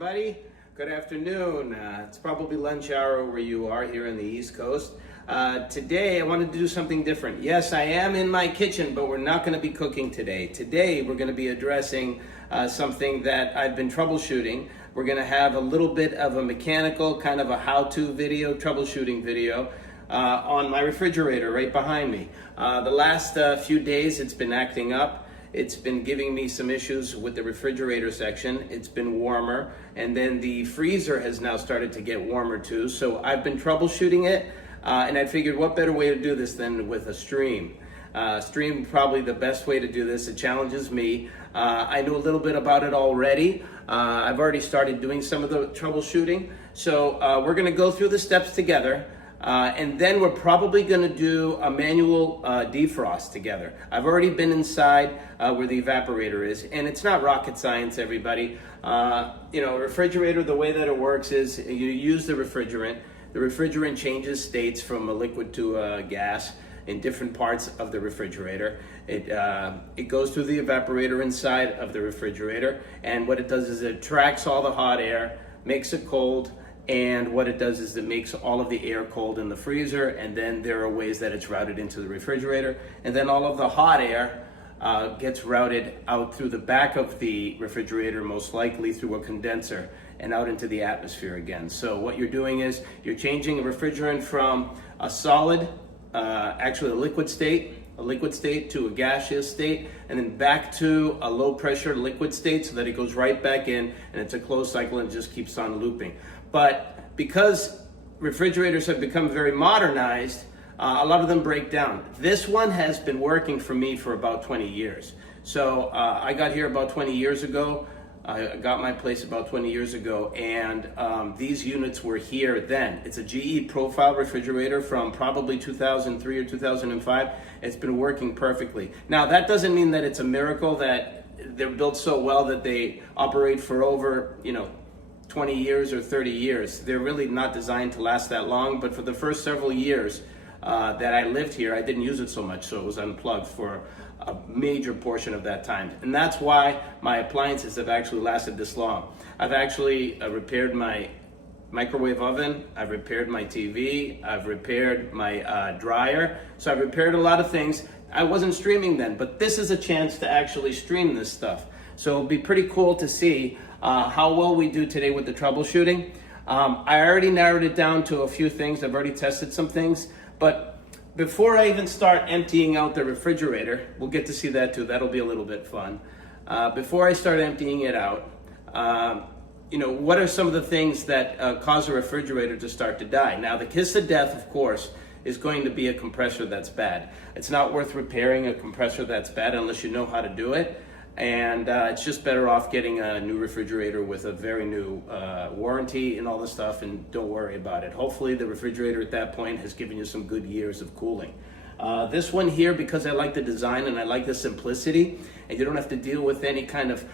everybody. Good afternoon. It's probably lunch hour where you are here on the East Coast. Today I wanted to do something different. Yes, I am in my kitchen, but we're not going to be cooking today. Today we're going to be addressing something that I've been troubleshooting. We're going to have a little bit of a mechanical, kind of a how-to video, troubleshooting video on my refrigerator right behind me. The last few days it's been acting up. It's been giving me some issues with the refrigerator section. It's been warmer, and then the freezer has now started to get warmer too. So I've been troubleshooting it, and I figured what better way to do this than with a stream. Stream probably the best way to do this. It challenges me. I know a little bit about it already. I've already started doing some of the troubleshooting. So we're gonna go through the steps together. And then we're probably going to do a manual defrost together. I've already been inside where the evaporator is, and it's not rocket science, everybody. A refrigerator, the way that it works is you use the refrigerant. The refrigerant changes states from a liquid to a gas in different parts of the refrigerator. It goes through the evaporator inside of the refrigerator, and what it does is it tracks all the hot air, makes it cold, and what it does is it makes all of the air cold in the freezer, and then there are ways that it's routed into the refrigerator, and then all of the hot air gets routed out through the back of the refrigerator, most likely through a condenser, and out into the atmosphere again. So what you're doing is you're changing a refrigerant from a solid, actually a liquid state to a gaseous state, and then back to a low pressure liquid state so that it goes right back in, and it's a closed cycle and just keeps on looping. But because refrigerators have become very modernized, a lot of them break down. This one has been working for me for about 20 years. So I got here about 20 years ago. I got my place about 20 years ago, and these units were here then. It's a GE profile refrigerator from probably 2003 or 2005. It's been working perfectly. Now, that doesn't mean that it's a miracle that they're built so well that they operate for over, 20 years or 30 years. They're really not designed to last that long, but for the first several years that I lived here, I didn't use it so much, so it was unplugged for a major portion of that time. And that's why my appliances have actually lasted this long. I've actually repaired my microwave oven, I've repaired my TV, I've repaired my dryer, so I've repaired a lot of things. I wasn't streaming then, but this is a chance to actually stream this stuff. So it'll be pretty cool to see how well we do today with the troubleshooting. I already narrowed it down to a few things. I've already tested some things, but before I even start emptying out the refrigerator, we'll get to see that too. That'll be a little bit fun. Before I start emptying it out, what are some of the things that cause a refrigerator to start to die? Now, the kiss of death, of course, is going to be a compressor that's bad. It's not worth repairing a compressor that's bad unless you know how to do it. And it's just better off getting a new refrigerator with a very new warranty and all this stuff, and don't worry about it. Hopefully the refrigerator at that point has given you some good years of cooling. This one here, because I like the design and I like the simplicity, and you don't have to deal with any kind of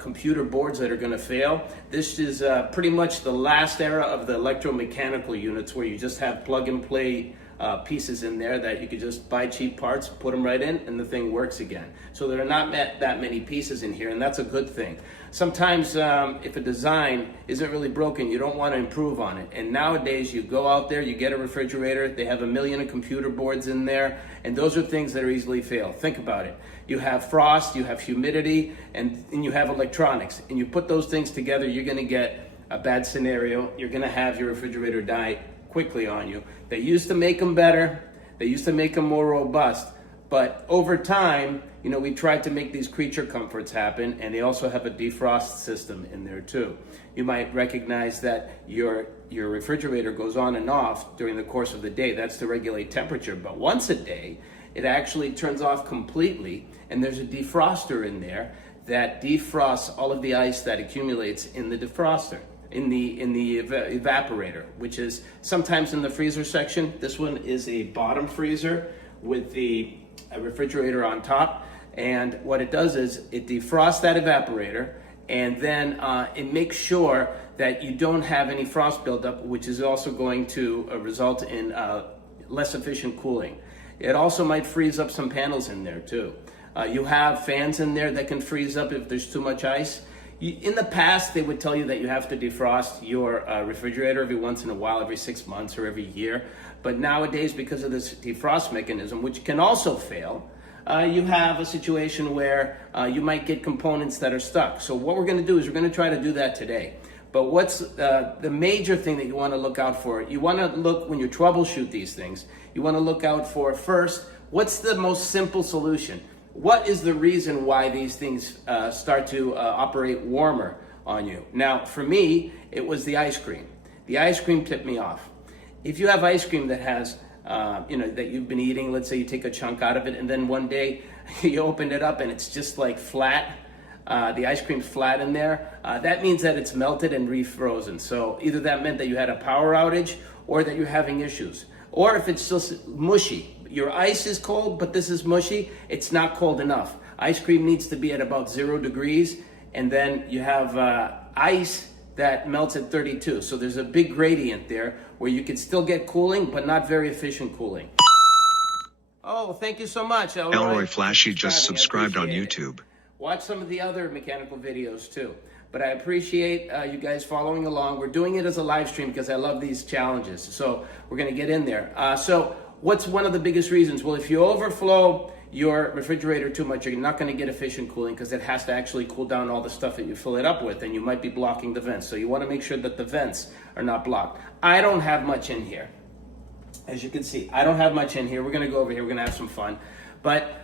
computer boards that are going to fail. This is pretty much the last era of the electromechanical units where you just have plug and play pieces in there that you could just buy cheap parts, put them right in, and the thing works again. So there are not that many pieces in here, and that's a good thing. Sometimes if a design isn't really broken, you don't want to improve on it. And nowadays you go out there, you get a refrigerator, they have a million computer boards in there, and those are things that are easily fail. Think about it. You have frost, you have humidity, and you have electronics, and you put those things together, you're going to get a bad scenario. You're going to have your refrigerator die quickly on you. They used to make them better, they used to make them more robust, but over time, we tried to make these creature comforts happen, and they also have a defrost system in there too. You might recognize that your refrigerator goes on and off during the course of the day. That's to regulate temperature, but once a day, it actually turns off completely, and there's a defroster in there that defrosts all of the ice that accumulates in the defroster. In the evaporator, which is sometimes in the freezer section. This one is a bottom freezer with the refrigerator on top, and what it does is it defrosts that evaporator, and then it makes sure that you don't have any frost buildup, which is also going to result in less efficient cooling. It also might freeze up some panels in there too. You have fans in there that can freeze up if there's too much ice. In the past, they would tell you that you have to defrost your refrigerator every once in a while, every 6 months or every year. But nowadays, because of this defrost mechanism, which can also fail, you have a situation where you might get components that are stuck. So what we're going to do is we're going to try to do that today. But what's the major thing that you want to look out for? You want to look, when you troubleshoot these things, you want to look out for, first, what's the most simple solution? What is the reason why these things start to operate warmer on you? Now, for me, it was the ice cream. The ice cream tipped me off. If you have ice cream that has, that you've been eating, let's say you take a chunk out of it, and then one day you open it up and it's just like flat, the ice cream's flat in there, that means that it's melted and refrozen. So either that meant that you had a power outage or that you're having issues. Or if it's just mushy, your ice is cold, but this is mushy, it's not cold enough. Ice cream needs to be at about 0 degrees, and then you have ice that melts at 32. So there's a big gradient there where you can still get cooling, but not very efficient cooling. Oh, thank you so much, Elroy. Elroy Flashy just subscribed on YouTube. Watch some of the other mechanical videos too. But I appreciate you guys following along. We're doing it as a live stream because I love these challenges. So we're gonna get in there. So what's one of the biggest reasons? Well, if you overflow your refrigerator too much, you're not going to get efficient cooling because it has to actually cool down all the stuff that you fill it up with, and you might be blocking the vents. So you want to make sure that the vents are not blocked. I don't have much in here. As you can see, I don't have much in here. We're going to go over here. We're going to have some fun. But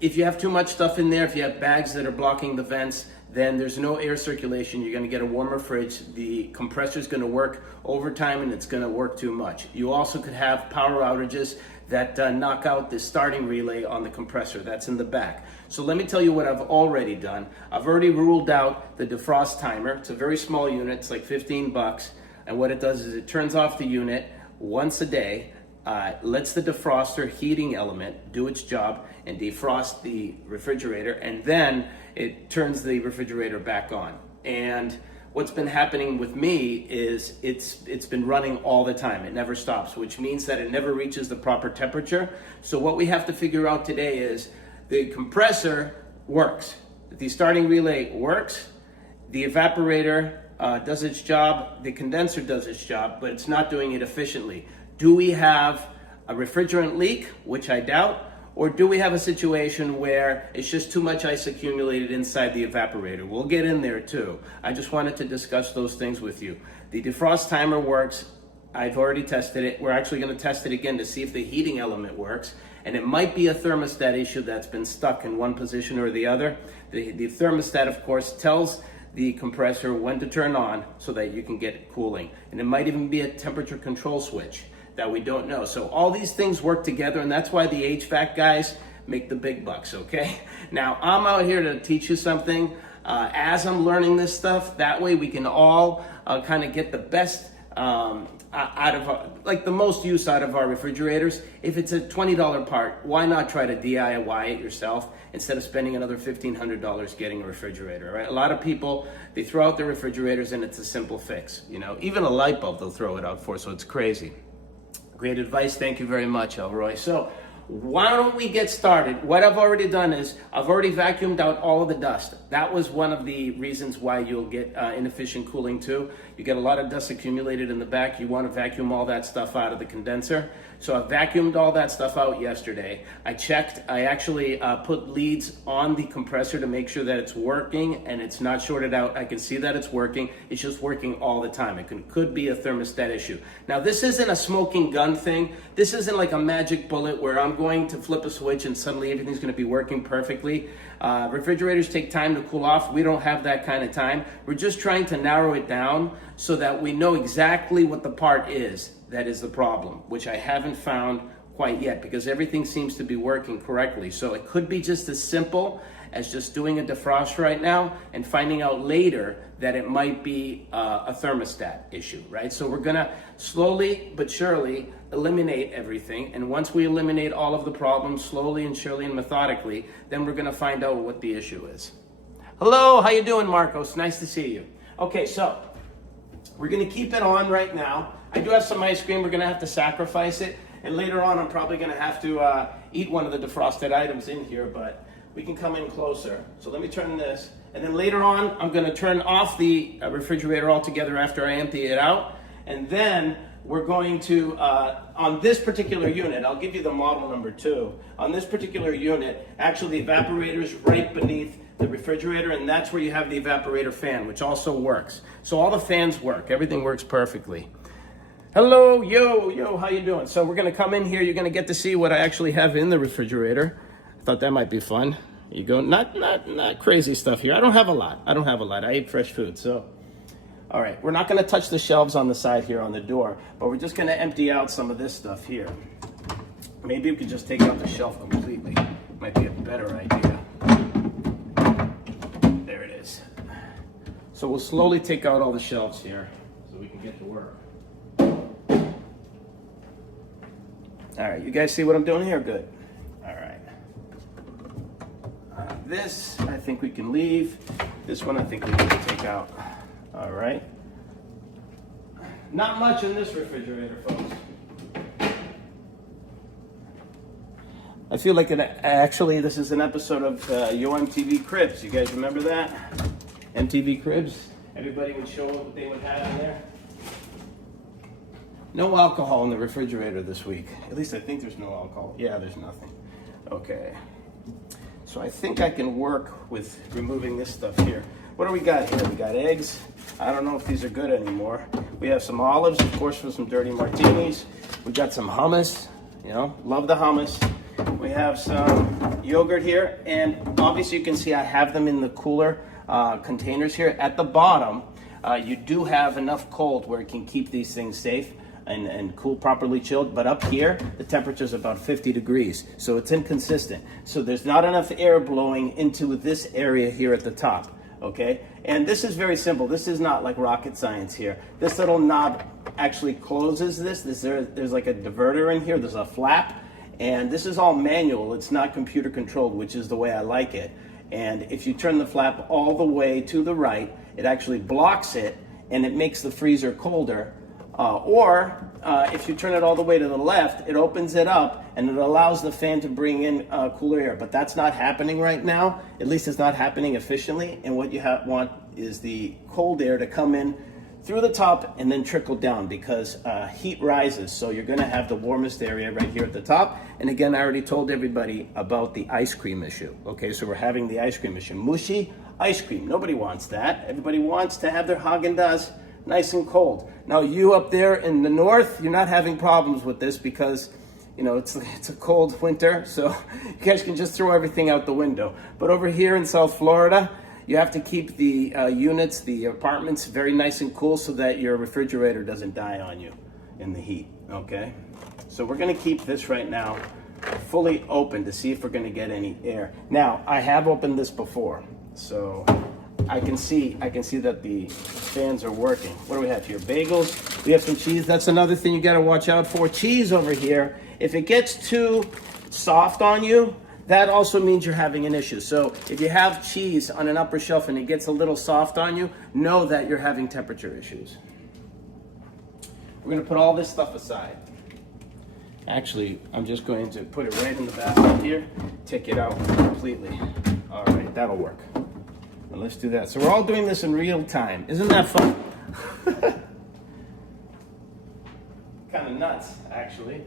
if you have too much stuff in there, if you have bags that are blocking the vents, then there's no air circulation. You're going to get a warmer fridge. The compressor is going to work overtime, and it's going to work too much. You also could have power outages that knock out the starting relay on the compressor. That's in the back. So let me tell you what I've already done. I've already ruled out the Defrost Timer. It's a very small unit. It's like 15 bucks. And what it does is it turns off the unit once a day, lets the defroster heating element do its job and defrost the refrigerator, and then it turns the refrigerator back on. And what's been happening with me is it's been running all the time. It never stops, which means that it never reaches the proper temperature. So what we have to figure out today is the compressor works, the starting relay works, the evaporator does its job, the condenser does its job, but it's not doing it efficiently. Do we have a refrigerant leak, which I doubt, or do we have a situation where it's just too much ice accumulated inside the evaporator? We'll get in there too. I just wanted to discuss those things with you. The defrost timer works. I've already tested it. We're actually going to test it again to see if the heating element works. And it might be a thermostat issue that's been stuck in one position or the other. The thermostat, of course, tells the compressor when to turn on so that you can get cooling. And it might even be a temperature control switch that we don't know. So all these things work together, and that's why the HVAC guys make the big bucks, okay? Now, I'm out here to teach you something. As I'm learning this stuff, that way we can all kind of get the best out of, like the most use out of our refrigerators. If it's a $20 part, why not try to DIY it yourself instead of spending another $1,500 getting a refrigerator, right? A lot of people, they throw out their refrigerators and it's a simple fix, you know? Even a light bulb they'll throw it out for, so it's crazy. Great advice. Thank you very much, Elroy. So why don't we get started? What I've already done is I've already vacuumed out all of the dust. That was one of the reasons why you'll get inefficient cooling too. You get a lot of dust accumulated in the back. You want to vacuum all that stuff out of the condenser. So I vacuumed all that stuff out yesterday. I checked. I actually put leads on the compressor to make sure that it's working and it's not shorted out. I can see that it's working. It's just working all the time. It could be a thermostat issue. Now, this isn't a smoking gun thing. This isn't like a magic bullet where I'm going to flip a switch and suddenly everything's going to be working perfectly. Refrigerators take time to cool off. We don't have that kind of time. We're just trying to narrow it down so that we know exactly what the part is that is the problem, which I haven't found quite yet because everything seems to be working correctly. So it could be just as simple as just doing a defrost right now and finding out later that it might be a thermostat issue, right? So we're gonna slowly but surely eliminate everything. And once we eliminate all of the problems slowly and surely and methodically, then we're gonna find out what the issue is. Hello, how you doing, Marcos? Nice to see you. Okay, so we're gonna keep it on right now. I do have some ice cream. We're gonna have to sacrifice it. And later on, I'm probably gonna have to eat one of the defrosted items in here, but we can come in closer. So let me turn this. And then later on, I'm gonna turn off the refrigerator altogether after I empty it out. And then we're going to, on this particular unit, I'll give you the model number 2. On this particular unit, actually the evaporator is right beneath the refrigerator, and that's where you have the evaporator fan, which also works. So all the fans work, everything works perfectly. Hello, yo, how you doing? So we're gonna come in here, you're gonna get to see what I actually have in the refrigerator. I thought that might be fun. You go, not crazy stuff here. I don't have a lot. I eat fresh food, so. All right, we're not gonna touch the shelves on the side here on the door, but we're just gonna empty out some of this stuff here. Maybe we could just take out the shelf completely. Might be a better idea. There it is. So we'll slowly take out all the shelves here so we can get to work. All right, you guys see what I'm doing here? Good. All right. This, I think we can leave. This one, I think we need to take out. All right. Not much in this refrigerator, folks. I feel like actually this is an episode of Yo MTV Cribs. You guys remember that? MTV Cribs? Everybody would show what they would have in there. No alcohol in the refrigerator this week. At least I think there's no alcohol. Yeah, there's nothing. Okay. So I think I can work with removing this stuff here. What do we got here? We got eggs. I don't know if these are good anymore. We have some olives, of course, for some dirty martinis. We got some hummus. You know, love the hummus. We have some yogurt here, and obviously you can see I have them in the cooler containers here. At the bottom, you do have enough cold where it can keep these things safe and cool, properly chilled. But up here, the temperature is about 50 degrees, so it's inconsistent. So there's not enough air blowing into this area here at the top. Okay, and this is very simple. This is not like rocket science here. This little knob actually closes this. There's like a diverter in here. There's a flap, and this is all manual. It's not computer controlled, which is the way I like it. And if you turn the flap all the way to the right, it actually blocks it, and it makes the freezer colder. If you turn it all the way to the left, it opens it up and it allows the fan to bring in cooler air. But that's not happening right now. At least it's not happening efficiently. And what you want is the cold air to come in through the top and then trickle down, because heat rises. So you're going to have the warmest area right here at the top. And again, I already told everybody about the ice cream issue. Okay, so we're having the ice cream issue. Mushy ice cream. Nobody wants that. Everybody wants to have their Haagen-Dazs nice and cold. Now you up there in the north, you're not having problems with this because, you know, it's a cold winter, so you guys can just throw everything out the window. But over here in South Florida, you have to keep the units, the apartments, very nice and cool so that your refrigerator doesn't die on you in the heat, okay? So we're gonna keep this right now fully open to see if we're gonna get any air. Now, I have opened this before, so I can see that the fans are working. What do we have here? Bagels. We have some cheese. That's another thing you got to watch out for. Cheese over here. If it gets too soft on you, that also means you're having an issue. So if you have cheese on an upper shelf and it gets a little soft on you, know that you're having temperature issues. We're going to put all this stuff aside. Actually, I'm just going to put it right in the basket here. Take it out completely. All right, that'll work. Well, let's do that. So we're all doing this in real time. Isn't that fun? Kind of nuts, actually.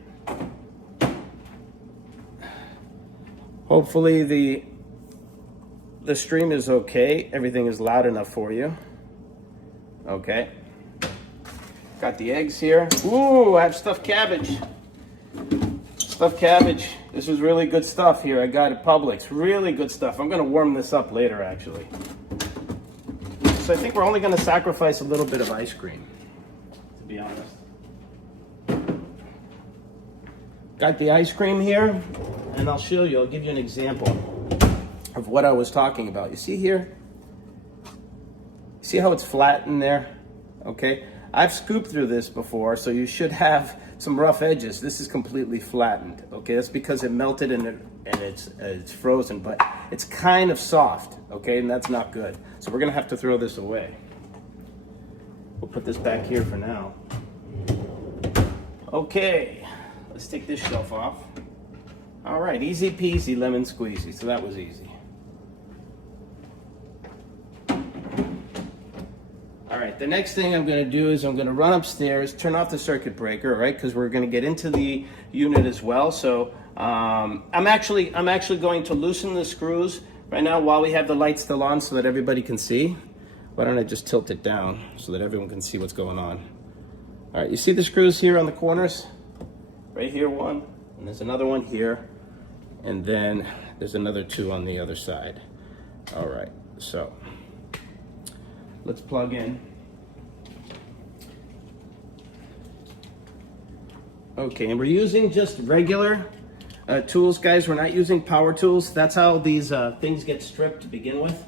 Hopefully the stream is okay. Everything is loud enough for you. Okay. Got the eggs here. Ooh, I have stuffed cabbage. Stuffed cabbage. This is really good stuff here. I got at Publix. Really good stuff. I'm going to warm this up later, actually. So I think we're only going to sacrifice a little bit of ice cream, to be honest. Got the ice cream here, and I'll show you. I'll give you an example of what I was talking about. You see here? See how it's flat in there? Okay. I've scooped through this before, so you should have some rough edges. This is completely flattened. Okay, that's because it melted and it's frozen, but it's kind of soft. Okay, and that's not good. So we're gonna have to throw this away. We'll put this back here for now. Okay, let's take this shelf off. All right, easy peasy lemon squeezy. So that was easy. right, the next thing I'm going to do is I'm going to run upstairs, turn off the circuit breaker, right? Because we're going to get into the unit as well. So I'm actually going to loosen the screws right now while we have the light still on, so that everybody can see. Why don't I just tilt it down so that everyone can see what's going on? All right, you see the screws here on the corners? Right here, one, and there's another one here, and then there's another two on the other side. All right, so let's plug in. Okay, and we're using just regular tools, guys. We're not using power tools. That's how these things get stripped to begin with.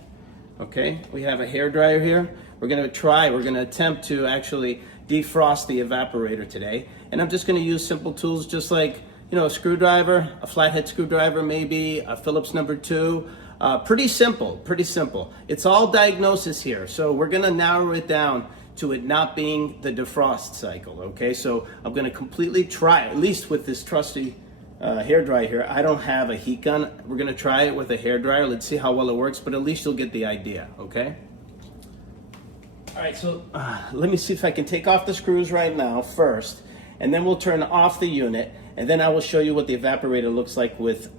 Okay, we have a hair dryer here. We're going to attempt to actually defrost the evaporator today. And I'm just going to use simple tools, just like, you know, a screwdriver, a flathead screwdriver, maybe a Phillips number 2. Pretty simple, pretty simple. It's all diagnosis here. So we're going to narrow it down to it not being the defrost cycle. Okay, so I'm going to completely try, at least with this trusty hair dryer here. I don't have a heat gun. We're going to try it with a hair dryer. Let's see how well it works, but at least you'll get the idea. Okay. All right, so let me see if I can take off the screws right now first, and then we'll turn off the unit, and then I will show you what the evaporator looks like with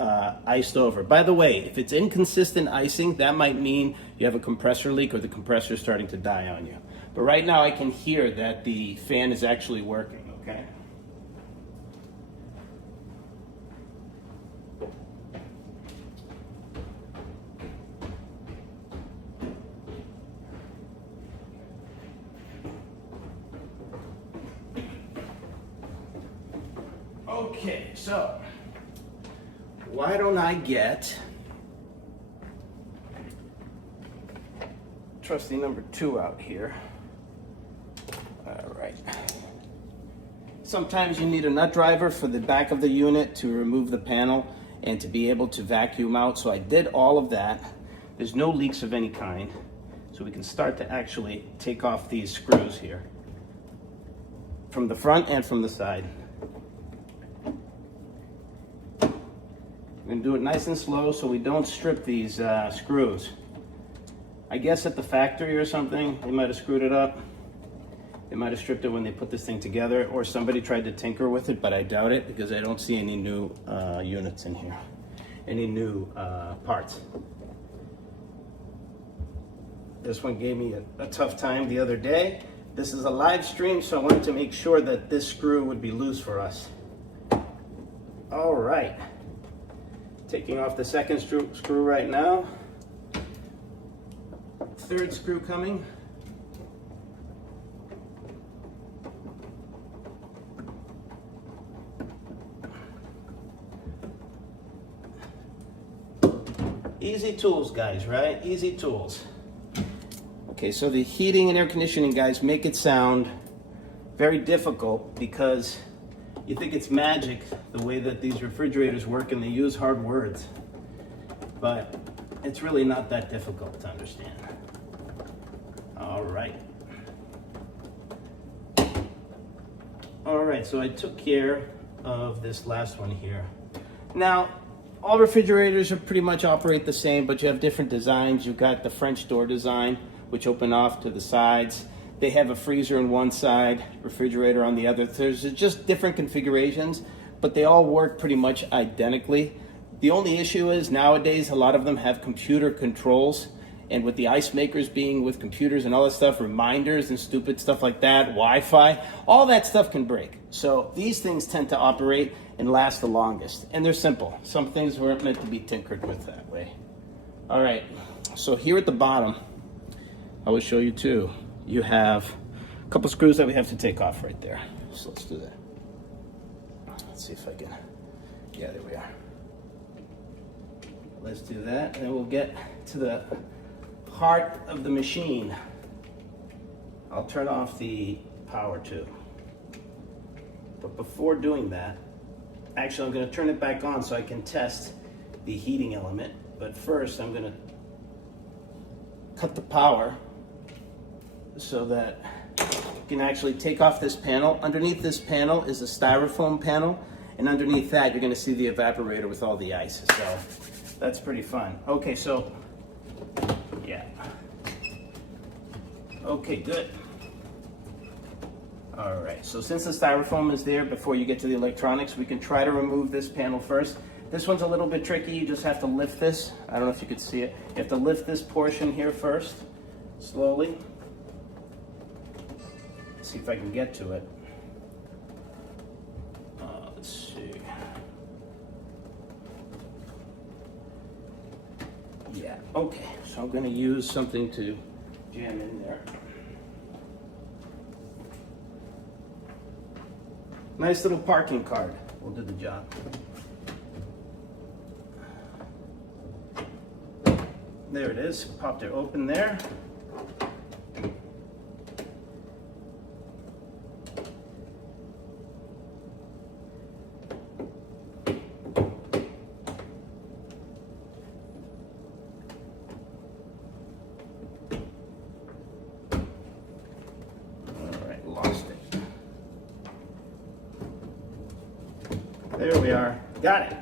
iced over. By the way, if it's inconsistent icing, that might mean you have a compressor leak or the compressor is starting to die on you. But right now I can hear that the fan is actually working, okay? Okay, so why don't I get trusty number 2 out here. All right. Sometimes you need a nut driver for the back of the unit to remove the panel and to be able to vacuum out. So I did all of that. There's no leaks of any kind. So we can start to actually take off these screws here from the front and from the side. We're going to do it nice and slow so we don't strip these screws. I guess at the factory or something, they might have screwed it up. They might have stripped it when they put this thing together, or somebody tried to tinker with it, but I doubt it because I don't see any new units in here, any new parts. This one gave me a tough time the other day. This is a live stream, so I wanted to make sure that this screw would be loose for us. All right. Taking off the second screw right now. Third screw coming. Easy tools, guys, right? Easy tools. Okay, so the heating and air conditioning guys make it sound very difficult because you think it's magic the way that these refrigerators work and they use hard words. But it's really not that difficult to understand. All right. All right, so I took care of this last one here. Now, all refrigerators are pretty much operate the same, but you have different designs. You've got the French door design, which open off to the sides. They have a freezer on one side, refrigerator on the other. There's just different configurations, but they all work pretty much identically. The only issue is nowadays a lot of them have computer controls, and with the ice makers being with computers and all that stuff, reminders and stupid stuff like that, Wi-Fi, all that stuff can break. So these things tend to operate and last the longest, and they're simple. Some things weren't meant to be tinkered with that way. All right, so here at the bottom, I will show you too. You have a couple screws that we have to take off right there. So let's do that. Let's see if I can, yeah, there we are. Let's do that, and we'll get to the heart of the machine. I'll turn off the power too. But before doing that, actually I'm gonna turn it back on so I can test the heating element. But first I'm gonna cut the power so that you can actually take off this panel. Underneath this panel is a styrofoam panel, and underneath that you're gonna see the evaporator with all the ice. So that's pretty fun. Okay, so yeah. Okay, good. All right, so since the styrofoam is there before you get to the electronics, we can try to remove this panel first. This one's a little bit tricky. You just have to lift this. I don't know if you could see it. You have to lift this portion here first, slowly. Let's see if I can get to it. Let's see. Yeah, okay. So I'm gonna use something to jam in there. Nice little parking card will do the job. There it is, popped it open there. All right, lost it. There we are, got it.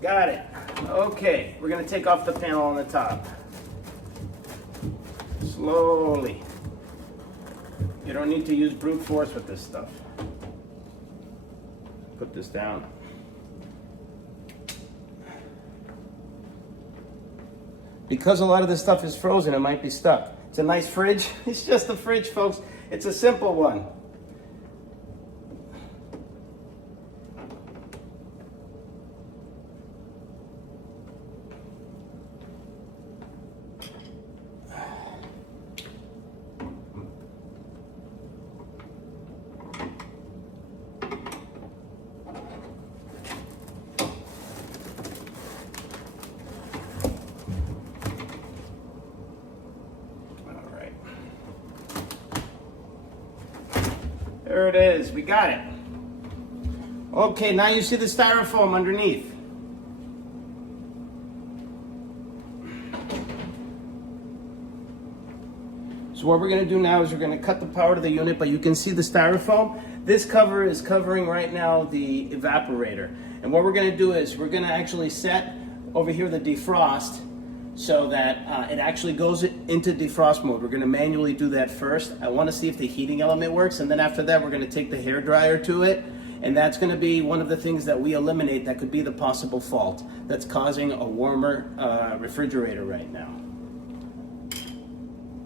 Got it. Okay, we're gonna take off the panel on the top. Slowly. You don't need to use brute force with this stuff. Put this down. Because a lot of this stuff is frozen, it might be stuck. It's a nice fridge. It's just a fridge, folks. It's a simple one. There it is, we got it. Okay, now you see the styrofoam underneath. So what we're gonna do now is we're gonna cut the power to the unit, but you can see the styrofoam. This cover is covering right now the evaporator. And what we're gonna do is we're gonna actually set over here the defrost so that it actually goes into defrost mode. We're gonna manually do that first. I wanna see if the heating element works, and then after that we're gonna take the hairdryer to it, and that's gonna be one of the things that we eliminate that could be the possible fault that's causing a warmer refrigerator right now.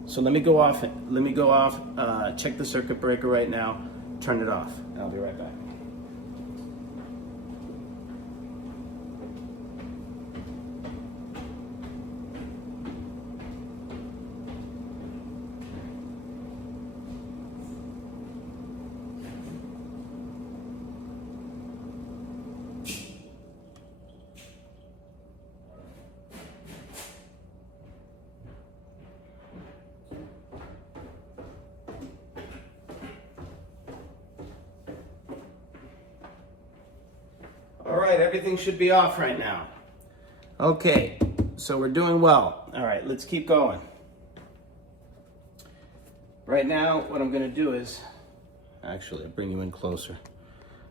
So let me go off, check the circuit breaker right now, turn it off, and I'll be right back. All right, everything should be off right now. Okay, so we're doing well. All right, let's keep going. Right now, what I'm gonna do is, actually, I'll bring you in closer,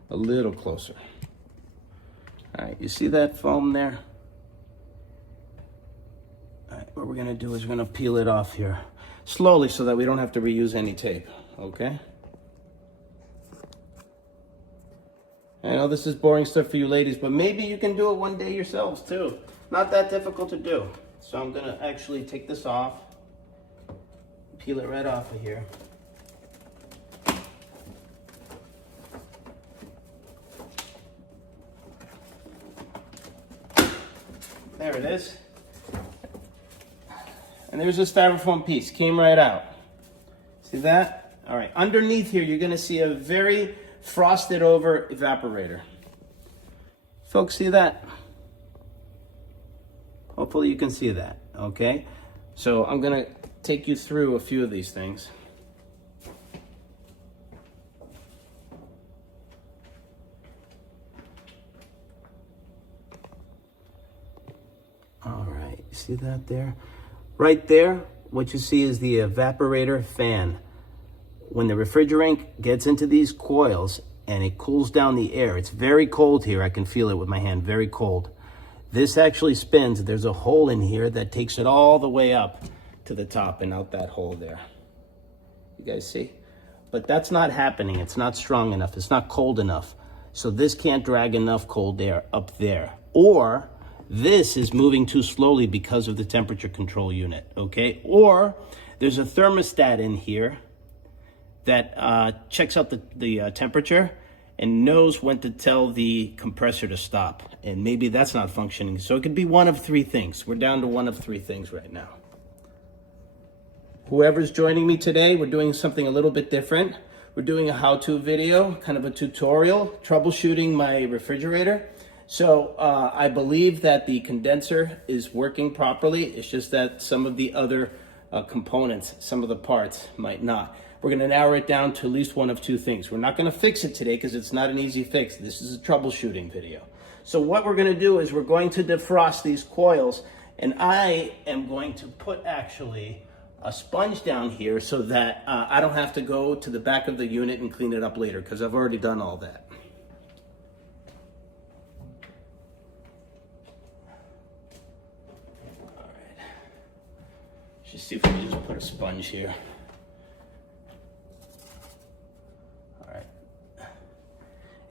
a little closer. All right, you see that foam there? All right, what we're gonna do is we're gonna peel it off here, slowly so that we don't have to reuse any tape, okay? I know this is boring stuff for you ladies, but maybe you can do it one day yourselves too. Not that difficult to do. So I'm gonna actually take this off, peel it right off of here. There it is. And there's a styrofoam piece, came right out. See that? All right, underneath here, you're gonna see a very frosted over evaporator. Folks, see that? Hopefully you can see that, okay? So I'm gonna take you through a few of these things. All right, see that there? Right there, what you see is the evaporator fan. When the refrigerant gets into these coils and it cools down the air, it's very cold here. I can feel it with my hand, very cold. This actually spins. There's a hole in here that takes it all the way up to the top and out that hole there. You guys see? but that's not happening. It's not strong enough. It's not cold enough. So this can't drag enough cold air up there. Or this is moving too slowly because of the temperature control unit, okay? Or there's a thermostat in here that checks out the temperature and knows when to tell the compressor to stop. And maybe that's not functioning. So it could be one of three things. We're down to one of three things right now. Whoever's joining me today, we're doing something a little bit different. We're doing a how-to video, kind of a tutorial, troubleshooting my refrigerator. So I believe that the condenser is working properly. It's just that some of the other components, some of the parts might not. We're going to narrow it down to at least one of two things. We're not going to fix it today because it's not an easy fix. This is a troubleshooting video. So what we're going to do is we're going to defrost these coils, and I am going to put actually a sponge down here so that I don't have to go to the back of the unit and clean it up later because I've already done all that. All right. Just see if we can just put a sponge here. All right.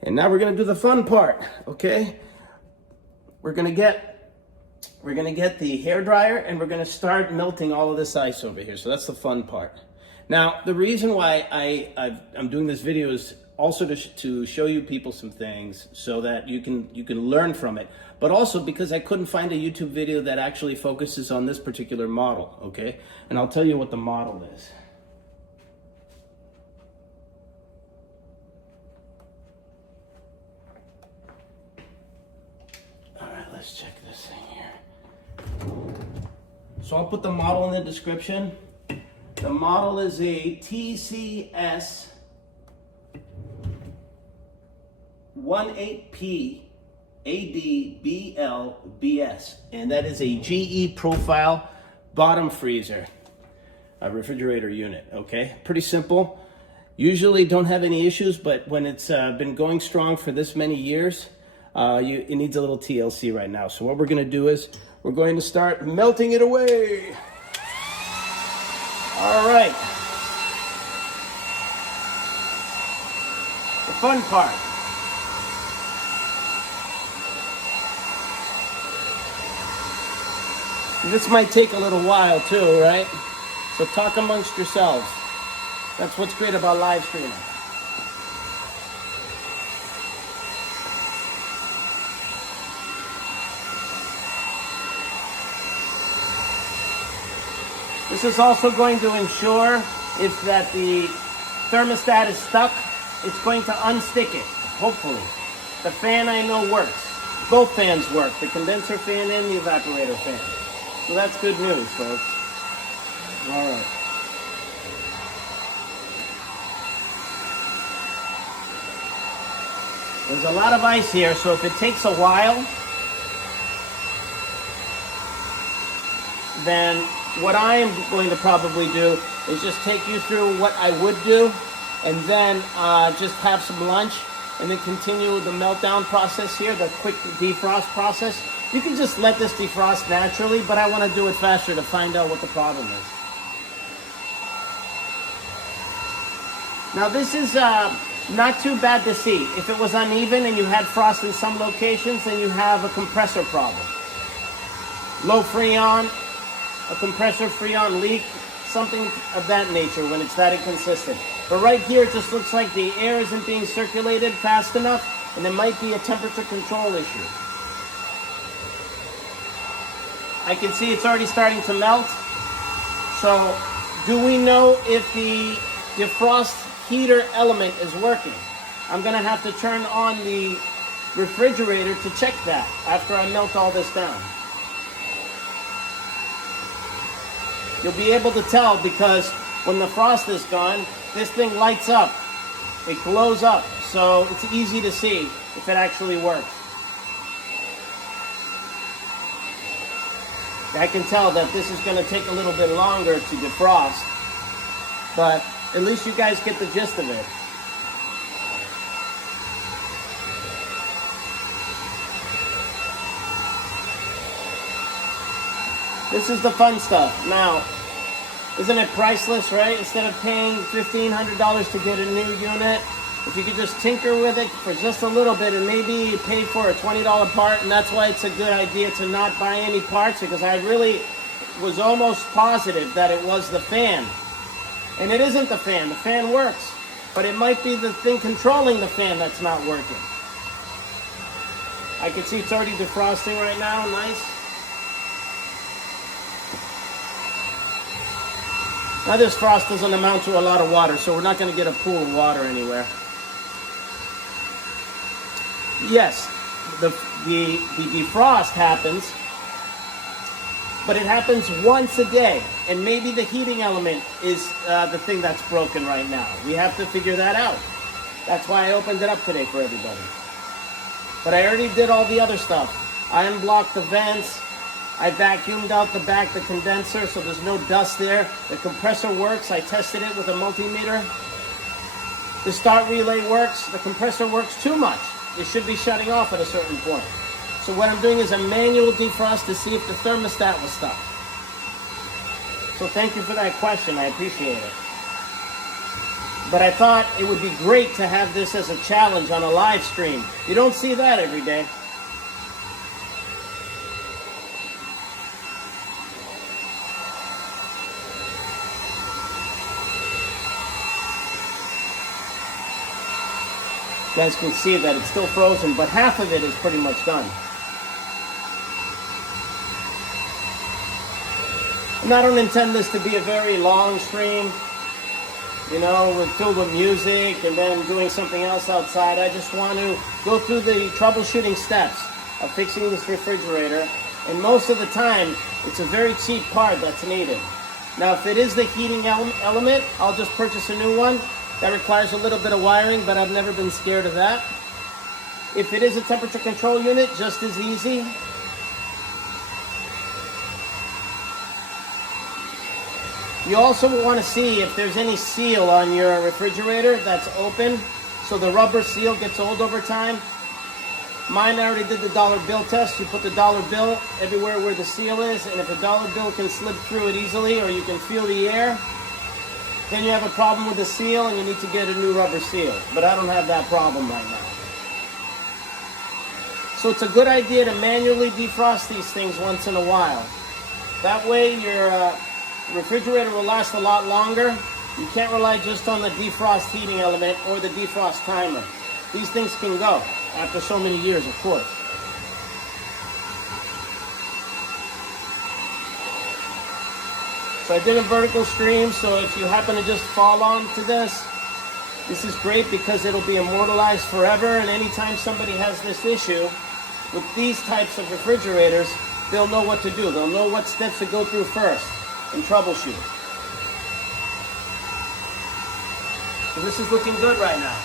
And now we're going to do the fun part, okay? We're going to get the hairdryer and we're going to start melting all of this ice over here. So that's the fun part. Now, the reason why I'm doing this video is also to show you people some things so that you can learn from it, but also because I couldn't find a YouTube video that actually focuses on this particular model, okay? And I'll tell you what the model is. All right, let's check this thing here. So I'll put the model in the description. The model is a TCS 18P ADBLBS, and that is a GE profile bottom freezer, a refrigerator unit, okay? Pretty simple. Usually don't have any issues, but when it's been going strong for this many years, it needs a little TLC right now. So what we're gonna do is we're going to start melting it away. All right. The fun part. This might take a little while too, right? So talk amongst yourselves. That's what's great about live streaming. This is also going to ensure if that the thermostat is stuck, it's going to unstick it, hopefully. The fan I know works. Both fans work, the condenser fan and the evaporator fan. So that's good news, folks. All right. There's a lot of ice here, so if it takes a while, then what I am going to probably do is just take you through what I would do and then just have some lunch and then continue the meltdown process here, the quick defrost process. You can just let this defrost naturally, but I want to do it faster to find out what the problem is. Now this is not too bad to see. If it was uneven and you had frost in some locations, then you have a compressor problem. Low freon, a compressor freon leak, something of that nature when it's that inconsistent. But right here it just looks like the air isn't being circulated fast enough and it might be a temperature control issue. I can see it's already starting to melt. So do we know if the defrost heater element is working? I'm gonna have to turn on the refrigerator to check that after I melt all this down. You'll be able to tell because when the frost is gone, this thing lights up. It glows up, so it's easy to see if it actually works. I can tell that this is going to take a little bit longer to defrost, but at least you guys get the gist of it. This is the fun stuff. Now, Isn't it priceless, right? Instead of paying $1,500 to get a new unit, if you could just tinker with it for just a little bit and maybe pay for a $20 part, and that's why it's a good idea to not buy any parts, because I really was almost positive that it was the fan. And it isn't the fan. The fan works, but it might be the thing controlling the fan that's not working. I can see it's already defrosting right now. Nice. Now this frost doesn't amount to a lot of water, so we're not going to get a pool of water anywhere. Yes, the defrost happens, but it happens once a day, and maybe the heating element is the thing that's broken right now. We have to figure that out. That's why I opened it up today for everybody. But I already did all the other stuff. I unblocked the vents. I vacuumed out the back, the condenser, so there's no dust there. The compressor works. I tested it with a multimeter. The start relay works. The compressor works too much. It should be shutting off at a certain point. So what I'm doing is a manual defrost to see if the thermostat was stuck. So thank you for that question. I appreciate it. But I thought it would be great to have this as a challenge on a live stream. You don't see that every day. You guys can see that it's still frozen, but half of it is pretty much done. And I don't intend this to be a very long stream, you know, filled with music and then doing something else outside. I just want to go through the troubleshooting steps of fixing this refrigerator. And most of the time, it's a very cheap part that's needed. Now, if it is the heating element, I'll just purchase a new one. That requires a little bit of wiring, but I've never been scared of that. If it is a temperature control unit, just as easy. You also want to see if there's any seal on your refrigerator that's open, so the rubber seal gets old over time. Mine, I already did the dollar bill test. You put the dollar bill everywhere where the seal is, and if a dollar bill can slip through it easily, or you can feel the air, then you have a problem with the seal and you need to get a new rubber seal. But I don't have that problem right now. So it's a good idea to manually defrost these things once in a while. That way your refrigerator will last a lot longer. You can't rely just on the defrost heating element or the defrost timer. These things can go after so many years, of course. So I did a vertical stream, so if you happen to just fall onto this, this is great because it'll be immortalized forever, and anytime somebody has this issue with these types of refrigerators, they'll know what to do. They'll know what steps to go through first and troubleshoot. So this is looking good right now.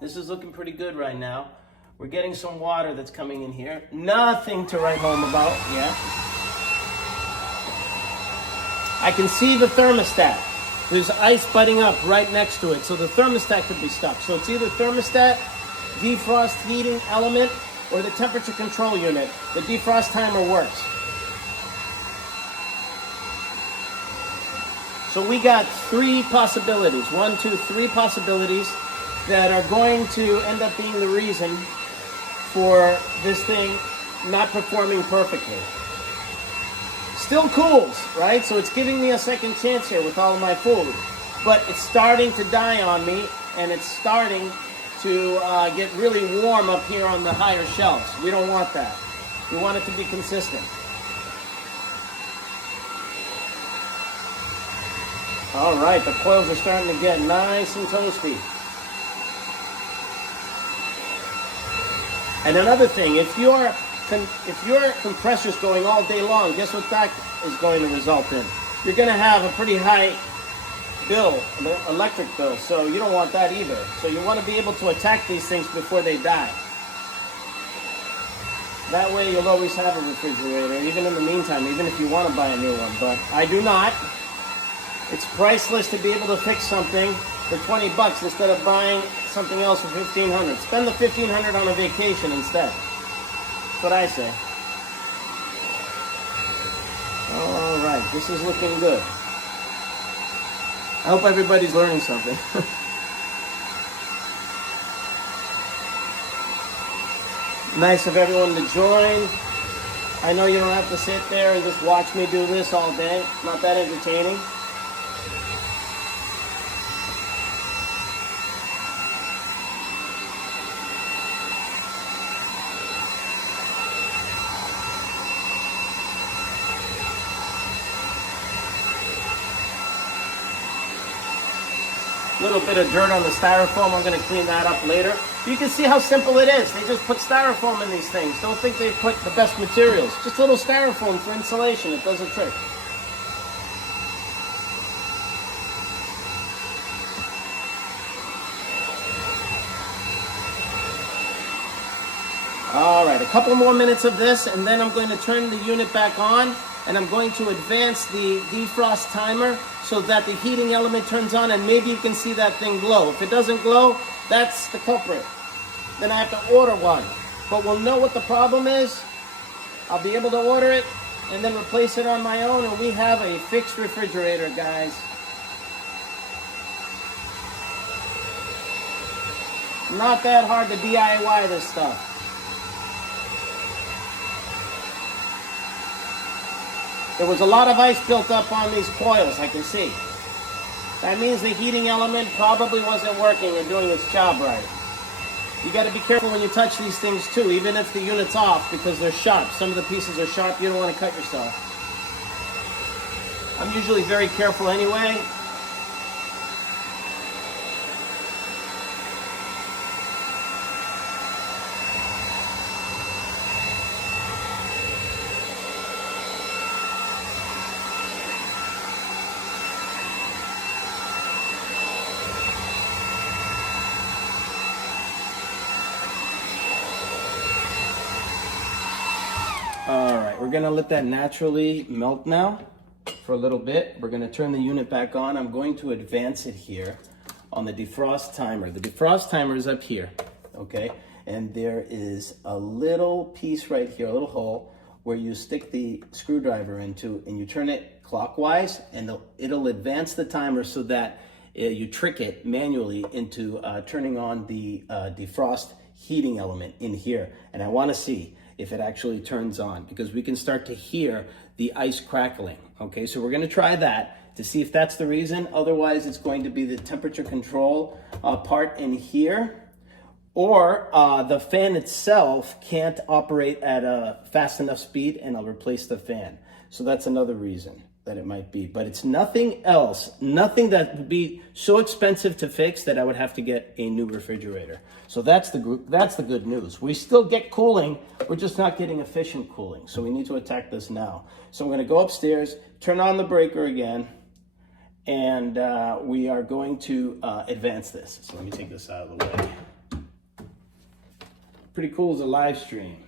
This is looking pretty good right now. We're getting some water that's coming in here. Nothing to write home about yet. I can see the thermostat. There's ice butting up right next to it, so the thermostat could be stuck. So it's either thermostat, defrost heating element, or the temperature control unit. The defrost timer works. So we got three possibilities, 3 possibilities that are going to end up being the reason for this thing not performing perfectly. Still cools, right? So it's giving me a second chance here with all of my food. But it's starting to die on me, and it's starting to get really warm up here on the higher shelves. We don't want that. We want it to be consistent. All right, the coils are starting to get nice and toasty. And another thing, if your compressor's going all day long, guess what that is going to result in? You're going to have a pretty high bill, electric bill, so you don't want that either. So you want to be able to attack these things before they die. That way you'll always have a refrigerator, even in the meantime, even if you want to buy a new one. But I do not. It's priceless to be able to fix something for $20 instead of buying something else for $1,500. Spend the $1,500 on a vacation instead. That's what I say. All right. right, this is looking good. I hope everybody's learning something. Nice of everyone to join. I know you don't have to sit there and just watch me do this all day. It's not that entertaining. Little bit of dirt on the styrofoam. I'm going to clean that up later. You can see how simple it is. They just put styrofoam in these things. Don't think they put the best materials. Just a little styrofoam for insulation. It does a trick. All right, a couple more minutes of this, and then I'm going to turn the unit back on, and I'm going to advance the defrost timer so that the heating element turns on, and maybe you can see that thing glow. If it doesn't glow, that's the culprit. Then I have to order one. But we'll know what the problem is. I'll be able to order it and then replace it on my own, and we have a fixed refrigerator, guys. Not that hard to DIY this stuff. There was a lot of ice built up on these coils, I can see. That means the heating element probably wasn't working or doing its job right. You got to be careful when you touch these things too, even if the unit's off, because they're sharp. Some of the pieces are sharp, you don't want to cut yourself. I'm usually very careful anyway. All right, we're gonna let that naturally melt now for a little bit. We're gonna turn the unit back on. I'm going to advance it here on the defrost timer. The defrost timer is up here, okay? And there is a little piece right here, a little hole, where you stick the screwdriver into and you turn it clockwise, and it'll advance the timer so that you trick it manually into turning on the defrost heating element in here. And I wanna see if it actually turns on, because we can start to hear the ice crackling. Okay, so we're gonna try that to see if that's the reason. Otherwise, it's going to be the temperature control part in here, or the fan itself can't operate at a fast enough speed, and I'll replace the fan. So that's another reason that it might be, but it's nothing else, nothing that would be so expensive to fix that I would have to get a new refrigerator. So that's the good news. We still get cooling, we're just not getting efficient cooling. So we need to attack this now. So I'm gonna go upstairs, turn on the breaker again, and we are going to advance this. So let me take this out of the way. Pretty cool as a live stream.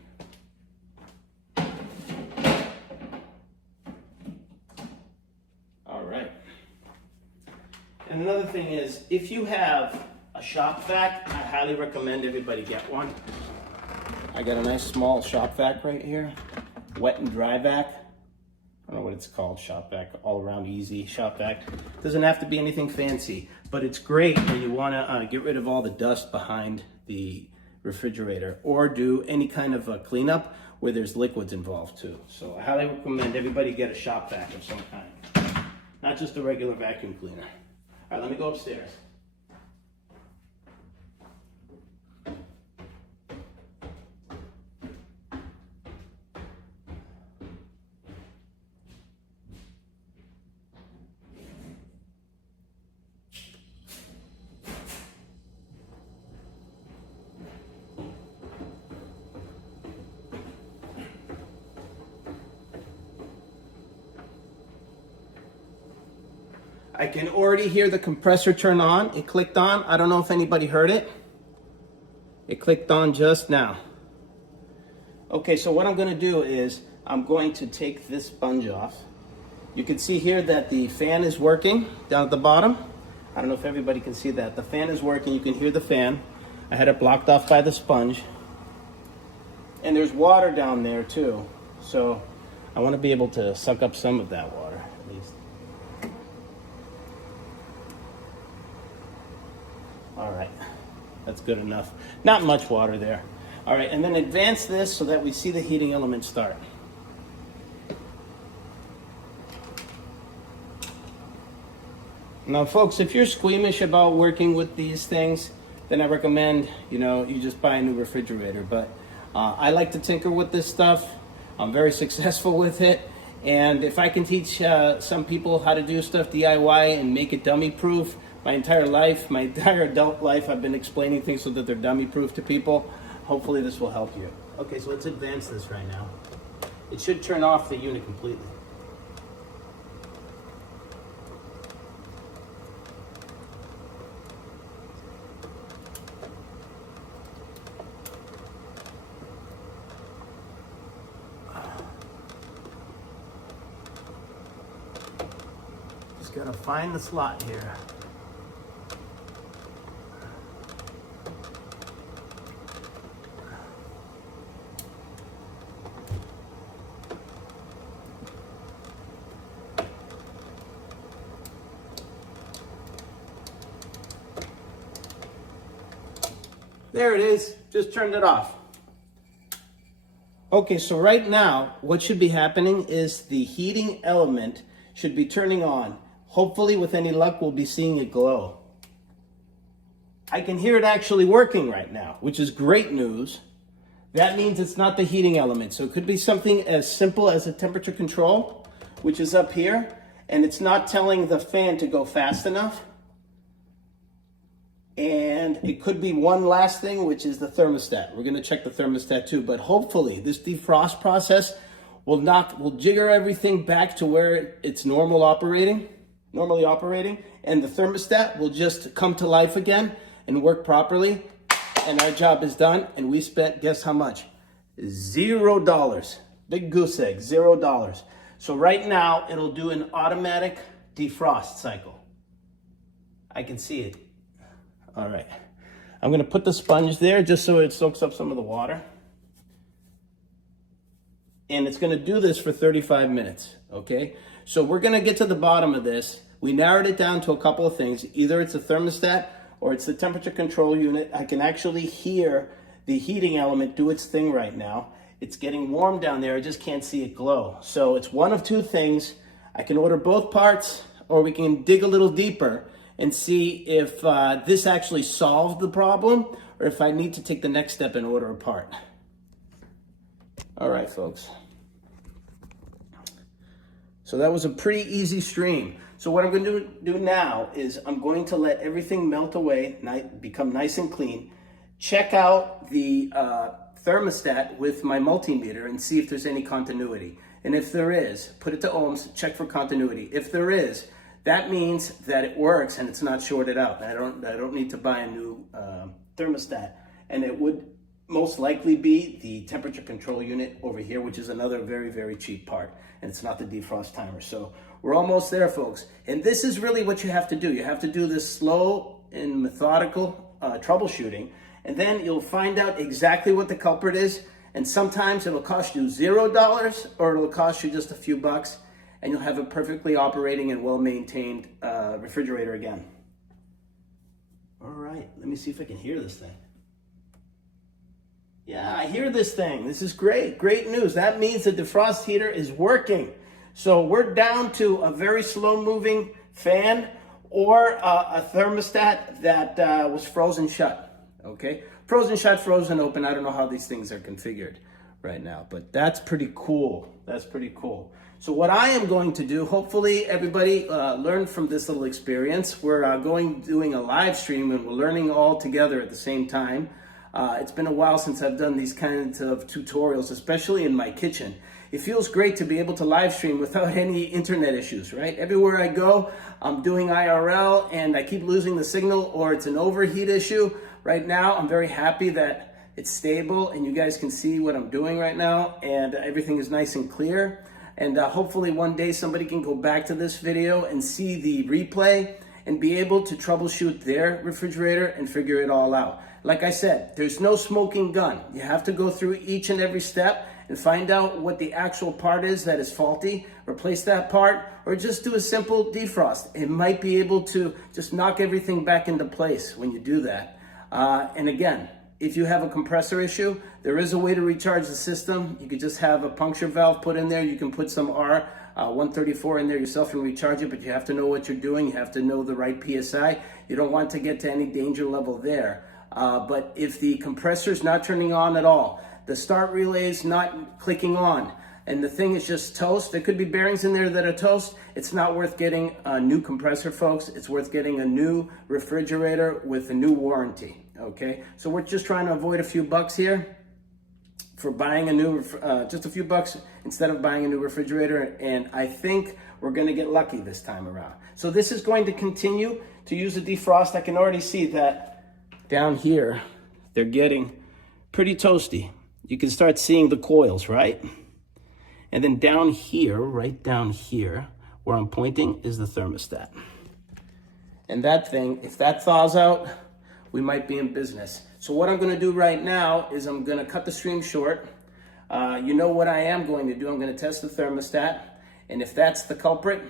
And another thing is, if you have a shop vac, I highly recommend everybody get one. I got a nice small shop vac right here, wet and dry vac. I don't know what it's called, shop vac, all around easy shop vac. Doesn't have to be anything fancy, but it's great when you want to get rid of all the dust behind the refrigerator, or do any kind of cleanup where there's liquids involved too. So I highly recommend everybody get a shop vac of some kind, not just a regular vacuum cleaner. All right, let me go upstairs. I can already hear the compressor turn on. It clicked on. I don't know if anybody heard it. It clicked on just now. Okay, so what I'm gonna do is I'm going to take this sponge off. You can see here that the fan is working down at the bottom. I don't know if everybody can see that. The fan is working, you can hear the fan. I had it blocked off by the sponge. And there's water down there too. So I wanna be able to suck up some of that water. All right, that's good enough. Not much water there. All right, and then advance this so that we see the heating element start. Now, folks, if you're squeamish about working with these things, then I recommend, you just buy a new refrigerator. But I like to tinker with this stuff. I'm very successful with it. And if I can teach some people how to do stuff DIY and make it dummy proof, my entire life, my entire adult life, I've been explaining things so that they're dummy proof to people. Hopefully this will help you. Okay, so let's advance this right now. It should turn off the unit completely. Just gotta find the slot here. There it is, just turned it off. Okay, so right now, what should be happening is the heating element should be turning on. Hopefully, with any luck, we'll be seeing it glow. I can hear it actually working right now, which is great news. That means it's not the heating element. So it could be something as simple as a temperature control, which is up here, and it's not telling the fan to go fast enough. And it could be one last thing, which is the thermostat. We're gonna check the thermostat too, but hopefully this defrost process will jigger everything back to where it's normally operating, and the thermostat will just come to life again and work properly, and our job is done, and we spent, guess how much? $0. Big goose egg, $0. So right now, it'll do an automatic defrost cycle. I can see it. All right, I'm gonna put the sponge there just so it soaks up some of the water. And it's gonna do this for 35 minutes, okay? So we're gonna get to the bottom of this. We narrowed it down to a couple of things. Either it's a thermostat or it's the temperature control unit. I can actually hear the heating element do its thing right now. It's getting warm down there, I just can't see it glow. So it's one of two things. I can order both parts, or we can dig a little deeper and see if this actually solved the problem, or if I need to take the next step and order a part. All right, folks. So that was a pretty easy stream. So what I'm going to do now is I'm going to let everything melt away, become nice and clean, check out the thermostat with my multimeter and see if there's any continuity. And if there is, put it to ohms, check for continuity. If there is, that means that it works and it's not shorted out. I don't need to buy a new thermostat. And it would most likely be the temperature control unit over here, which is another very, very cheap part. And it's not the defrost timer. So we're almost there, folks. And this is really what you have to do. You have to do this slow and methodical troubleshooting. And then you'll find out exactly what the culprit is. And sometimes it'll cost you $0 or it'll cost you just a few bucks. And you'll have a perfectly operating and well-maintained refrigerator again. All right, let me see if I can hear this thing. Yeah, I hear this thing. This is great, great news. That means the defrost heater is working. So we're down to a very slow-moving fan or a thermostat that was frozen shut, okay? Frozen shut, frozen open. I don't know how these things are configured right now, but that's pretty cool. That's pretty cool. So what I am going to do, hopefully everybody learned from this little experience. We're doing a live stream and we're learning all together at the same time. It's been a while since I've done these kinds of tutorials, especially in my kitchen. It feels great to be able to live stream without any internet issues, right? Everywhere I go, I'm doing IRL and I keep losing the signal or it's an overheat issue. Right now, I'm very happy that it's stable and you guys can see what I'm doing right now and everything is nice and clear. And hopefully one day somebody can go back to this video and see the replay and be able to troubleshoot their refrigerator and figure it all out. Like I said, there's no smoking gun. You have to go through each and every step and find out what the actual part is that is faulty, replace that part, or just do a simple defrost. It might be able to just knock everything back into place when you do that. And again, if you have a compressor issue, there is a way to recharge the system. You could just have a puncture valve put in there. You can put some R134 in there yourself and recharge it, but you have to know what you're doing. You have to know the right PSI. You don't want to get to any danger level there. But if the compressor is not turning on at all, the start relay is not clicking on, and the thing is just toast, there could be bearings in there that are toast, it's not worth getting a new compressor, folks. It's worth getting a new refrigerator with a new warranty, okay? So we're just trying to avoid a few bucks here for buying a new, just a few bucks instead of buying a new refrigerator, and I think we're gonna get lucky this time around. So this is going to continue to use a defrost. I can already see that down here, they're getting pretty toasty. You can start seeing the coils, right? And then down here, right down here, where I'm pointing is the thermostat. And that thing, if that thaws out, we might be in business. So what I'm gonna do right now is I'm gonna cut the stream short. You know what I am going to do, I'm gonna test the thermostat. And if that's the culprit,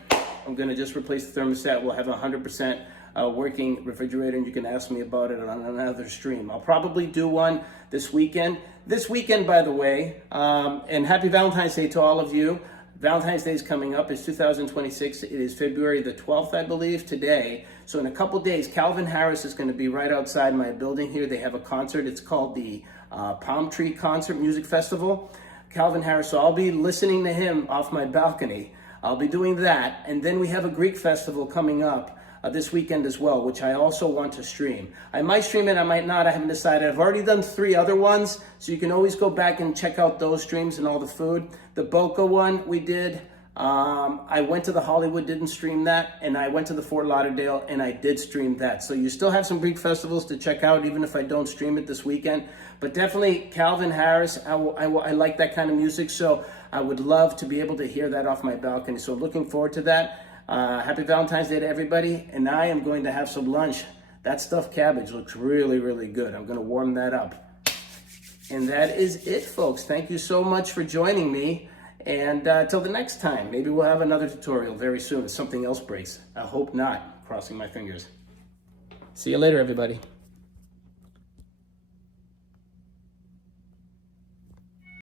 I'm gonna just replace the thermostat. We'll have a 100% working refrigerator, and you can ask me about it on another stream. I'll probably do one this weekend. This weekend, by the way, and happy Valentine's Day to all of you. Valentine's Day is coming up. It's 2026. It is February the 12th, I believe, today. So in a couple days, Calvin Harris is going to be right outside my building here. They have a concert. It's called the Palm Tree Concert Music Festival. Calvin Harris, so I'll be listening to him off my balcony. I'll be doing that. And then we have a Greek festival coming up this weekend as well, which I also want to stream. I might stream it, I might not, I haven't decided. I've already done 3 other ones, so you can always go back and check out those streams and all the food. The Boca one we did, I went to the Hollywood, didn't stream that, and I went to the Fort Lauderdale, and I did stream that. So you still have some Greek festivals to check out, even if I don't stream it this weekend. But definitely Calvin Harris, I like that kind of music, so I would love to be able to hear that off my balcony. So looking forward to that. Happy Valentine's Day to everybody, and I am going to have some lunch. That stuffed cabbage looks really, really good. I'm going to warm that up. And that is it, folks. Thank you so much for joining me, and till the next time, maybe we'll have another tutorial very soon if something else breaks. I hope not, crossing my fingers. See you later, everybody.